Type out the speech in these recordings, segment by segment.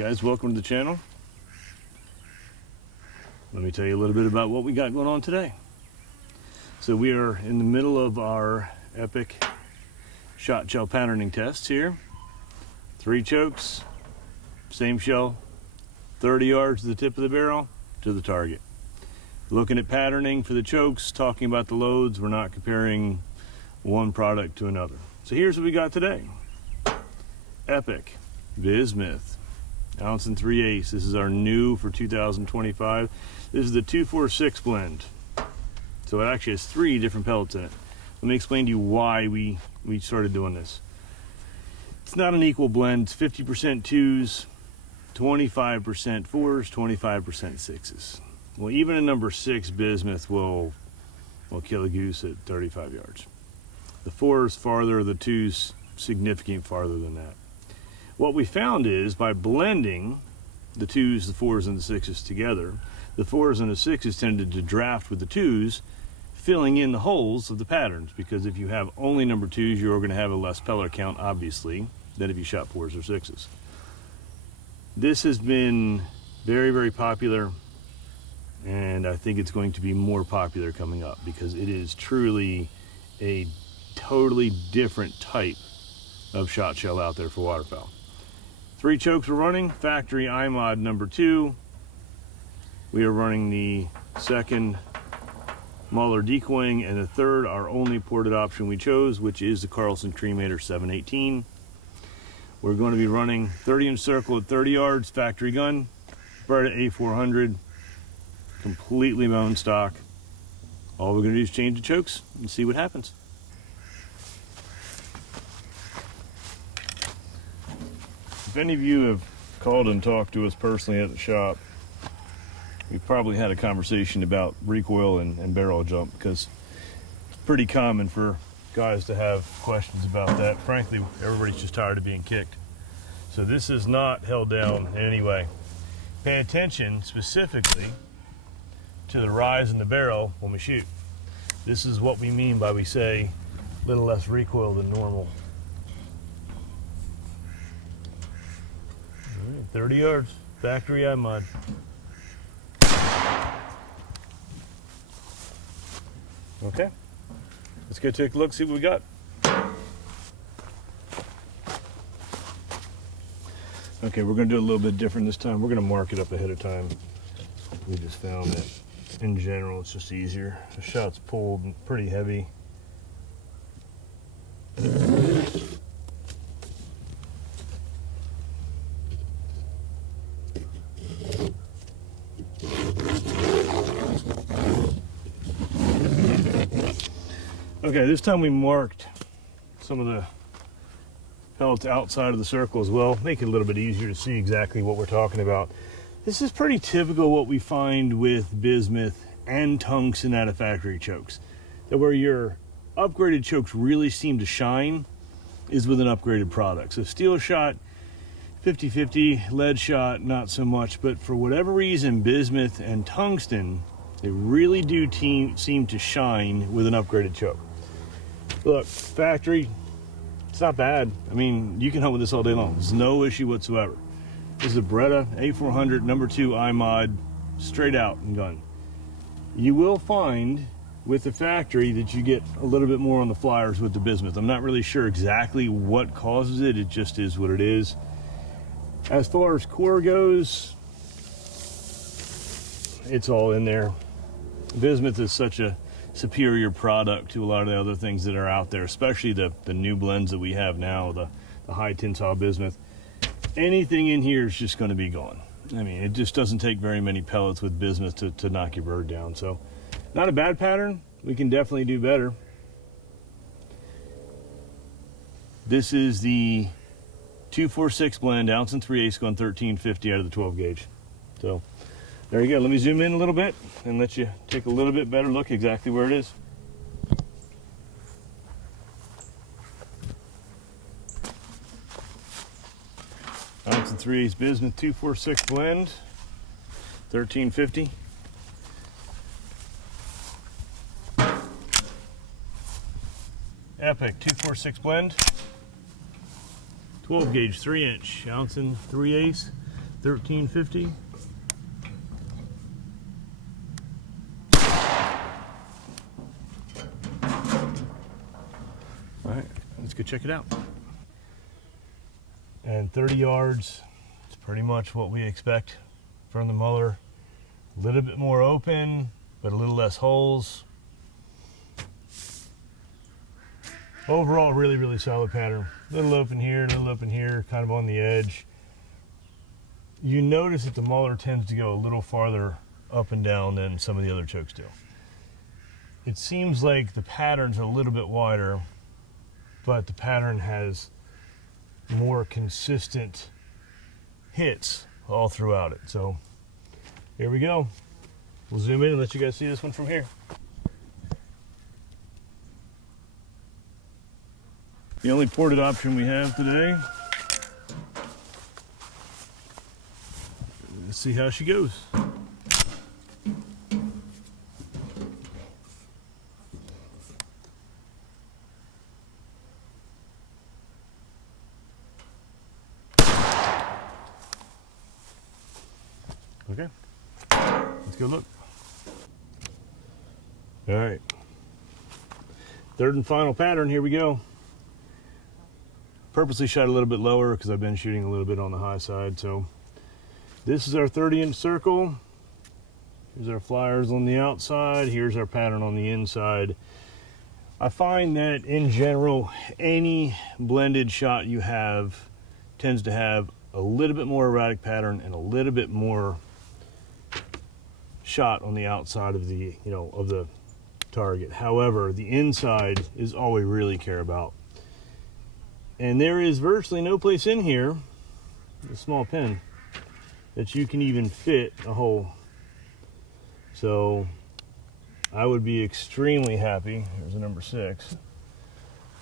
guys, welcome to the channel. Let me tell you a little bit about what we got going on today. So we are in the middle of our epic shotshell patterning tests here. 3 chokes, same shell, 30 yards to the tip of the barrel to the target. Looking at patterning for the chokes, talking about the loads, we're not comparing one product to another. So here's what we got today. Epic Bismuth ounce and 3/8. This is our new for 2025. This is the 246 blend. So it actually has 3 different pellets in it. Let me explain to you why we started doing this. It's not an equal blend. It's 50% 2s, 25% 4s, 25% 6s. Well, even a number 6 bismuth will kill a goose at 35 yards. The 4s farther, the 2s significantly farther than that. What we found is by blending the 2s, the 4s, and the 6s together, the 4s and the 6s tended to draft with the 2s, filling in the holes of the patterns, because if you have only number 2s, you're going to have a less pellet count, obviously, than if you shot 4s or 6s. This has been very, very popular, and I think it's going to be more popular coming up because it is truly a totally different type of shot shell out there for waterfowl. 3 chokes we're running, factory iMod number 2. We are running the second Muller Decoying, and the third, our only ported option we chose, which is the Carlson Cremator 718. We're going to be running 30-inch circle at 30 yards, factory gun, Beretta A400, completely bone stock. All we're going to do is change the chokes and see what happens. If any of you have called and talked to us personally at the shop, we've probably had a conversation about recoil and barrel jump, because it's pretty common for guys to have questions about that. Frankly, everybody's just tired of being kicked. So this is not held down in any way. Pay attention specifically to the rise in the barrel when we shoot. This is what we mean by we say a little less recoil than normal. 30 yards, factory iMod. Okay, let's go take a look, see what we got. Okay, we're gonna do it a little bit different this time. We're gonna mark it up ahead of time. We just found that in general it's just easier. The shot's pulled pretty heavy. Okay, this time we marked some of the pellets outside of the circle as well. Make it a little bit easier to see exactly what we're talking about. This is pretty typical what we find with bismuth and tungsten out of factory chokes. That where your upgraded chokes really seem to shine is with an upgraded product. So steel shot, 50-50, lead shot, not so much. But for whatever reason, bismuth and tungsten, they really do seem to shine with an upgraded choke. Look, factory, it's not bad. I mean, you can hunt with this all day long. There's no issue whatsoever. This is a Beretta A400 number 2 iMod, straight out and gun. You will find with the factory that you get a little bit more on the flyers with the bismuth. I'm not really sure exactly what causes it. It just is what it is. As far as core goes, it's all in there. Bismuth is such a superior product to a lot of the other things that are out there, especially the new blends that we have now, the high tensile bismuth. Anything in here is just going to be gone. I mean, it just doesn't take very many pellets with bismuth to knock your bird down. So not a bad pattern. We can definitely do better. This is the 246 blend, ounce and 3/8, going 1350 out of the 12 gauge. So there you go. Let me zoom in a little bit and let you take a little bit better look exactly where it is. Ounce and 3/8 bismuth 246 blend, 1350. Epic 246 blend, 12 gauge 3-inch, ounce and 3/8, 1350. All right, let's go check it out. And 30 yards, it's pretty much what we expect from the Muller. A little bit more open, but a little less holes. Overall, really, really solid pattern. A little open here, kind of on the edge. You notice that the Muller tends to go a little farther up and down than some of the other chokes do. It seems like the patterns are a little bit wider, but the pattern has more consistent hits all throughout it. So here we go. We'll zoom in and let you guys see this one from here. The only ported option we have today. Let's see how she goes. Okay, let's go look. All right, third and final pattern, here we go. Purposely shot a little bit lower because I've been shooting a little bit on the high side. So this is our 30-inch circle. Here's our flyers on the outside. Here's our pattern on the inside. I find that in general, any blended shot you have tends to have a little bit more erratic pattern and a little bit more shot on the outside of the, of the target. However, the inside is all we really care about. And there is virtually no place in here, a small pin, that you can even fit a hole. So I would be extremely happy, here's a number 6.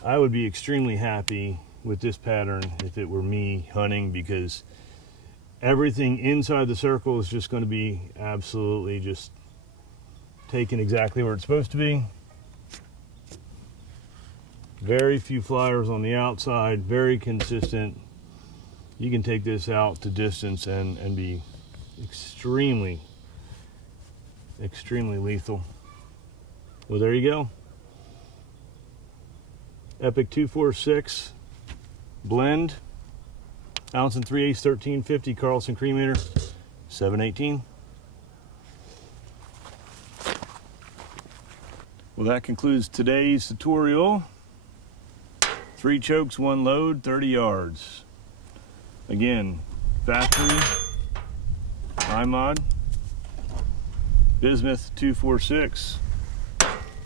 I would be extremely happy with this pattern if it were me hunting, because everything inside the circle is just going to be absolutely just taken exactly where it's supposed to be. Very few flyers on the outside, very consistent. You can take this out to distance and be extremely, extremely lethal. Well, there you go. Epic 246 blend, ounce and 3/8 1350 Carlson Cremator 718. Well, that concludes today's tutorial. 3 chokes, 1 load, 30 yards. Again, factory, iMod, Bismuth 246,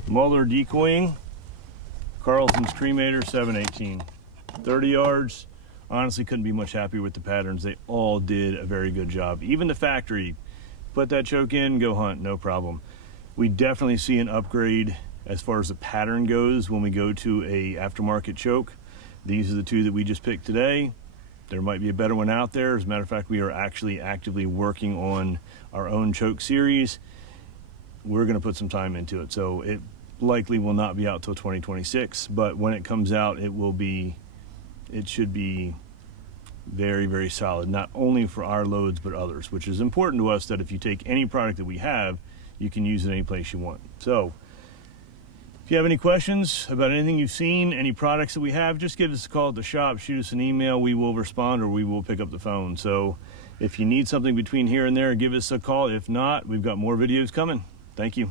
Muller Decoying, Carlson's Cremator 718. 30 yards. Honestly, couldn't be much happier with the patterns. They all did a very good job. Even the factory, put that choke in, go hunt, no problem. We definitely see an upgrade as far as the pattern goes when we go to a aftermarket choke. These are the 2 that we just picked today. There might be a better one out there. As a matter of fact, we are actually actively working on our own choke series. We're going to put some time into it, so it likely will not be out till 2026, but when it comes out, it should be very, very solid, not only for our loads but others, which is important to us, that if you take any product that we have, you can use it any place you want. So if you have any questions about anything you've seen, any products that we have, just give us a call at the shop, shoot us an email, we will respond, or we will pick up the phone. So if you need something between here and there, give us a call. If not, we've got more videos coming. Thank you.